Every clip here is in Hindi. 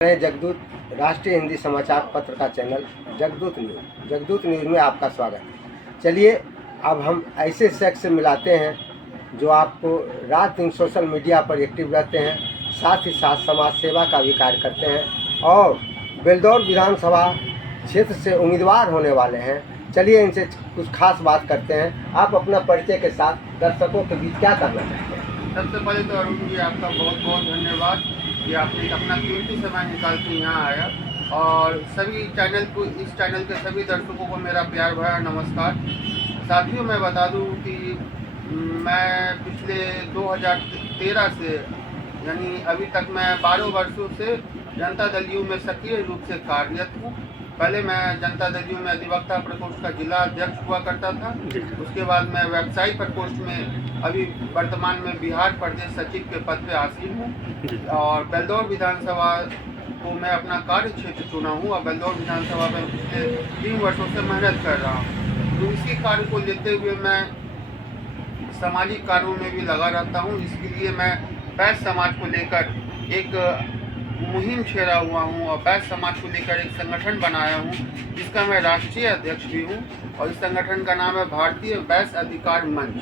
मैं जगदूत राष्ट्रीय हिंदी समाचार पत्र का चैनल जगदूत न्यूज़ में आपका स्वागत है। चलिए अब हम ऐसे शख्स से मिलाते हैं जो आपको रात दिन सोशल मीडिया पर एक्टिव रहते हैं, साथ ही साथ समाज सेवा का भी कार्य करते हैं और बेलदौर विधानसभा क्षेत्र से उम्मीदवार होने वाले हैं। चलिए इनसे कुछ खास बात करते हैं। आप अपना परिचय के साथ दर्शकों के बीच क्या करना चाहते हैं? सबसे पहले तो अरुण जी आपका बहुत बहुत धन्यवाद कि आपने अपना कीमती समय निकाल के यहाँ आया, और सभी इस चैनल के सभी दर्शकों को मेरा प्यार भरा नमस्कार। साथियों, मैं बता दूं कि मैं पिछले 2013 से यानी अभी तक मैं 12 वर्षों से जनता दल यू में सक्रिय रूप से कार्यरत हूँ। पहले मैं जनता दल यू में अधिवक्ता प्रकोष्ठ का जिला अध्यक्ष हुआ करता था। उसके बाद मैं व्यवसायी प्रकोष्ठ में अभी वर्तमान में बिहार प्रदेश सचिव के पद पे आसीन हूँ, और बेलदौर विधानसभा को मैं अपना कार्य क्षेत्र चुना हूँ और बेलदौर विधानसभा में पिछले 3 वर्षों से मेहनत कर रहा हूँ। तो इसी कार्य को लेते हुए मैं सामाजिक कार्यों में भी लगा रहता हूँ। इसके लिए मैं बैस समाज को लेकर एक मुहिम छेड़ा हुआ हूँ और बैस समाज को लेकर एक संगठन बनाया हूँ, जिसका मैं राष्ट्रीय अध्यक्ष भी हूँ, और इस संगठन का नाम है भारतीय बैस अधिकार मंच।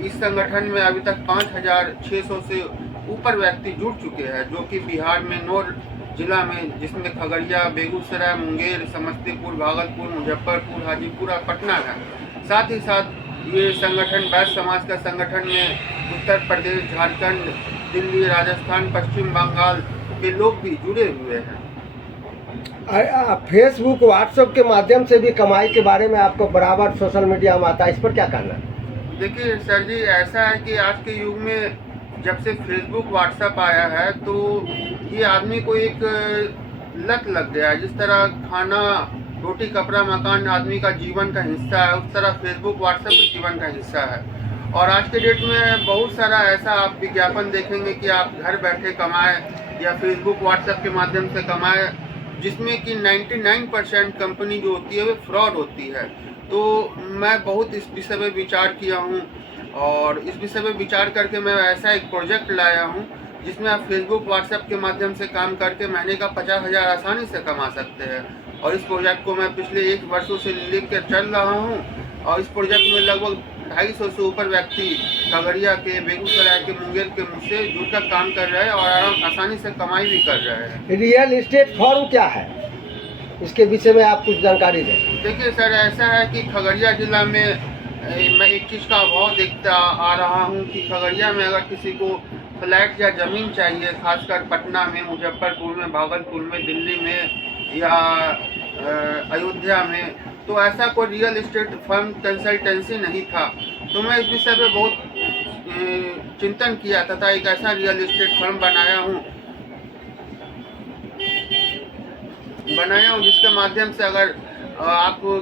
इस संगठन में अभी तक 5600 से ऊपर व्यक्ति जुड़ चुके हैं, जो कि बिहार में 9 जिला में, जिसमें खगड़िया, बेगूसराय, मुंगेर, समस्तीपुर, भागलपुर, मुजफ्फरपुर, हाजीपुर और पटना है। साथ ही साथ ये संगठन बैस समाज का संगठन में उत्तर प्रदेश, झारखंड, दिल्ली, राजस्थान, पश्चिम बंगाल के लोग भी जुड़े हुए हैं। फेसबुक, व्हाट्सएप के माध्यम से भी कमाई के बारे में आपको बराबर सोशल मीडिया में आता है, इस पर क्या कहना है? देखिए सर जी, ऐसा है कि आज के युग में जब से फेसबुक, व्हाट्सएप आया है, तो ये आदमी को एक लत लग गया है। जिस तरह खाना, रोटी, कपड़ा, मकान आदमी का जीवन का हिस्सा है, उस तरह फेसबुक, व्हाट्सएप भी जीवन का हिस्सा है। और आज के डेट में बहुत सारा ऐसा आप विज्ञापन देखेंगे कि आप घर बैठे कमाएं या फेसबुक, व्हाट्सएप के माध्यम से कमाएं, जिसमें कि 99% कंपनी जो होती है वो फ्रॉड होती है। तो मैं बहुत इस विषय में विचार किया हूँ, और इस विषय में विचार करके मैं ऐसा एक प्रोजेक्ट लाया हूँ जिसमें आप फेसबुक, व्हाट्सएप के माध्यम से काम करके महीने का 50,000 आसानी से कमा सकते हैं। और इस प्रोजेक्ट को मैं पिछले 1 वर्षों से लेकर चल रहा हूँ, और इस प्रोजेक्ट में लगभग 250 से ऊपर व्यक्ति खगड़िया के, बेगूसराय के, मुंगेर के मुझसे जुड़कर काम कर रहे हैं और आसानी से कमाई भी कर रहे हैं। रियल एस्टेट फॉर्म क्या है, इसके विषय में आप कुछ जानकारी दें। देखिए सर, ऐसा है कि खगड़िया जिला में मैं एक चीज़ का अभाव देखता आ रहा हूँ कि खगड़िया में अगर किसी को फ्लैट या ज़मीन चाहिए, खासकर पटना में, मुजफ्फरपुर में, भागलपुर में, दिल्ली में या अयोध्या में, तो ऐसा कोई रियल एस्टेट फर्म कंसल्टेंसी नहीं था। तो मैं इस विषय पे बहुत चिंतन किया तथा एक ऐसा रियल एस्टेट फर्म बनाया हूँ जिसके माध्यम से अगर आपको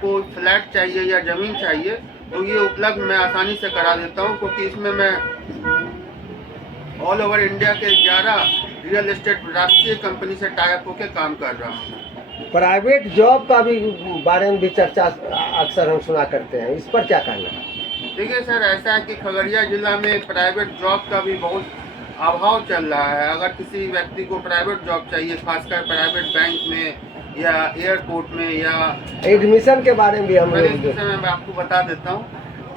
कोई फ्लैट चाहिए या ज़मीन चाहिए तो ये उपलब्ध मैं आसानी से करा देता हूँ, क्योंकि इसमें मैं ऑल ओवर इंडिया के 11 रियल एस्टेट राष्ट्रीय कंपनी से टाई अप होकर काम कर रहा हूँ। प्राइवेट जॉब का भी बारे में भी चर्चा अक्सर हम सुना करते हैं, इस पर क्या कहना है? देखिए सर, ऐसा है कि खगड़िया जिला में प्राइवेट जॉब का भी बहुत अभाव चल रहा है। अगर किसी व्यक्ति को प्राइवेट जॉब चाहिए, खासकर प्राइवेट बैंक में या एयरपोर्ट में, या एडमिशन के बारे में भी हम मैं आपको बता देता हूँ।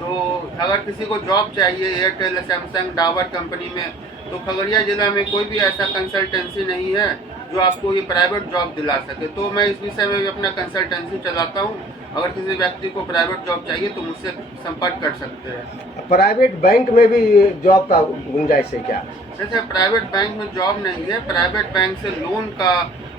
तो अगर किसी को जॉब चाहिए एयरटेल, सैमसंग, डाबर कंपनी में, तो खगड़िया जिला में कोई भी ऐसा कंसल्टेंसी नहीं है जो आपको ये प्राइवेट जॉब दिला सके। तो मैं इस विषय में भी अपना कंसल्टेंसी चलाता हूँ। अगर किसी व्यक्ति को प्राइवेट जॉब चाहिए तो मुझसे संपर्क कर सकते हैं। प्राइवेट बैंक में भी जॉब का गुंजाइश है क्या? जैसे प्राइवेट बैंक में जॉब नहीं है, प्राइवेट बैंक से लोन का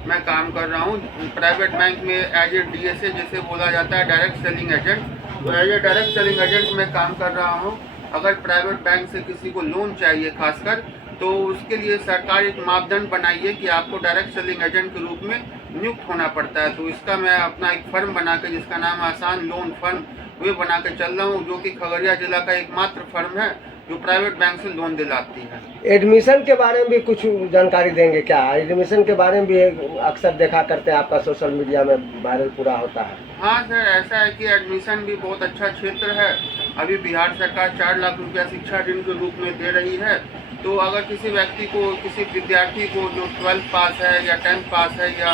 मैं काम कर रहा हूँ। प्राइवेट बैंक में एज ए DSA जैसे बोला जाता है, डायरेक्ट सेलिंग एजेंट, तो as a direct selling agent मैं काम कर रहा हूँ। अगर प्राइवेट बैंक से किसी को लोन चाहिए खासकर, तो उसके लिए सरकार एक मापदंड बनाई है कि आपको डायरेक्ट सेलिंग एजेंट के रूप में नियुक्त होना पड़ता है। तो इसका मैं अपना एक फर्म बना के, जिसका नाम आसान लोन फर्म, वे बना के चल रहा हूँ, जो कि खगड़िया जिला का एकमात्र फर्म है जो प्राइवेट बैंक से लोन दिलाती है। एडमिशन के बारे में भी कुछ जानकारी देंगे क्या? एडमिशन के बारे में भी अक्सर देखा करते हैं, आपका सोशल मीडिया में वायरल पूरा होता है। हाँ सर, ऐसा है कि एडमिशन भी बहुत अच्छा क्षेत्र है। अभी बिहार सरकार 4 लाख रुपया शिक्षा ऋण के रूप में दे रही है, तो अगर किसी व्यक्ति को, किसी विद्यार्थी को जो 12th पास है या 10th पास है या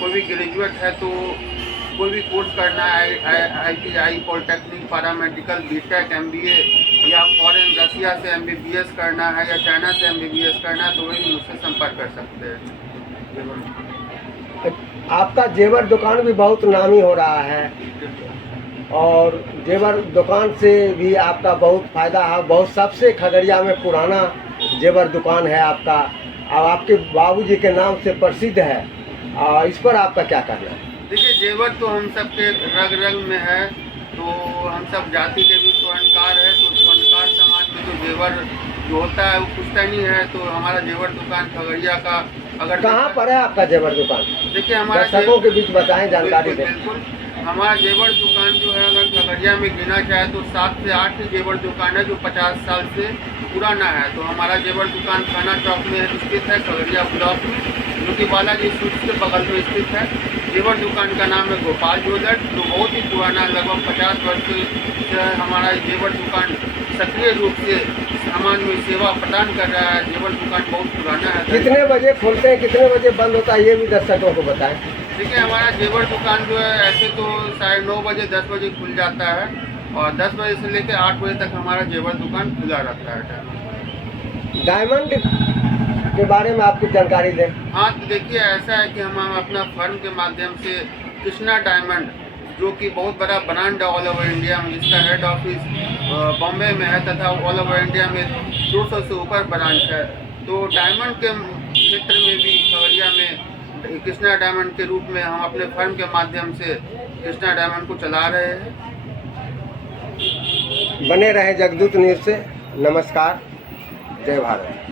कोई भी ग्रेजुएट है, तो कोई भी कोर्स करना है, ITI, polytechnic, paramedical, BTech, MBA या फॉरेन रसिया से MBBS करना है या चाइना से MBBS करना है, तो वही मुझसे संपर्क कर सकते हैं। आपका जेवर दुकान भी बहुत नामी हो रहा है और जेवर दुकान से भी आपका बहुत फायदा है। बहुत सबसे खगड़िया में पुराना जेवर दुकान है आपका और आपके बाबूजी के नाम से प्रसिद्ध है। इस पर आपका क्या कहना है? देखिए, जेवर तो हम सब के रग रग में है, तो हम सब जाति के भी स्वर्णकार है, तो स्वर्णकार समाज में तो जेवर जो होता है वो पूछता नहीं है। तो हमारा जेवर दुकान खगड़िया का, अगर कहाँ पर है आपका जेवर दुकान? देखिए, हमारा दर्शकों के बीच बताएं, जानकारी दें। बिल्कुल, हमारा जेवर दुकान जो है, अगर खगड़िया में गिना जाए तो 7 से 8 ही जेवर दुकान है जो 50 साल से पुराना है। तो हमारा जेवर दुकान थाना चौक में स्थित है, खगड़िया ब्लॉक में, जो कि बालाजी स्वीट्स के बगल में स्थित है। जेवर दुकान का नाम है गोपाल ज्वेलर्स, जो बहुत ही पुराना, लगभग 50 वर्ष से हमारा जेवर दुकान सक्रिय रूप से समाज में सेवा प्रदान कर रहा है। जेवर दुकान बहुत पुराना है। कितने बजे खोलते हैं, कितने बजे बंद होता है, ये भी दर्शकों को बताएं। देखिए, हमारा जेवर दुकान जो है ऐसे तो 9:30 बजे 10 बजे खुल जाता है और 10 बजे से लेकर 8 बजे तक हमारा जेवर दुकान खुला रहता है। डायमंड के बारे में आपकी जानकारी दें। हाँ, तो देखिए, ऐसा है कि हम अपना फर्म के माध्यम से कृष्णा डायमंड, जो कि बहुत बड़ा ब्रांड है ऑल ओवर इंडिया में, जिसका हेड ऑफिस बॉम्बे में है तथा ऑल ओवर इंडिया में 200 से ऊपर ब्रांच है। तो डायमंड के क्षेत्र में भी खगड़िया में कृष्णा डायमंड के रूप में हम अपने फर्म के माध्यम से कृष्णा डायमंड को चला रहे हैं। बने रहे जगदूत न्यूज़ से। नमस्कार, जय भारत।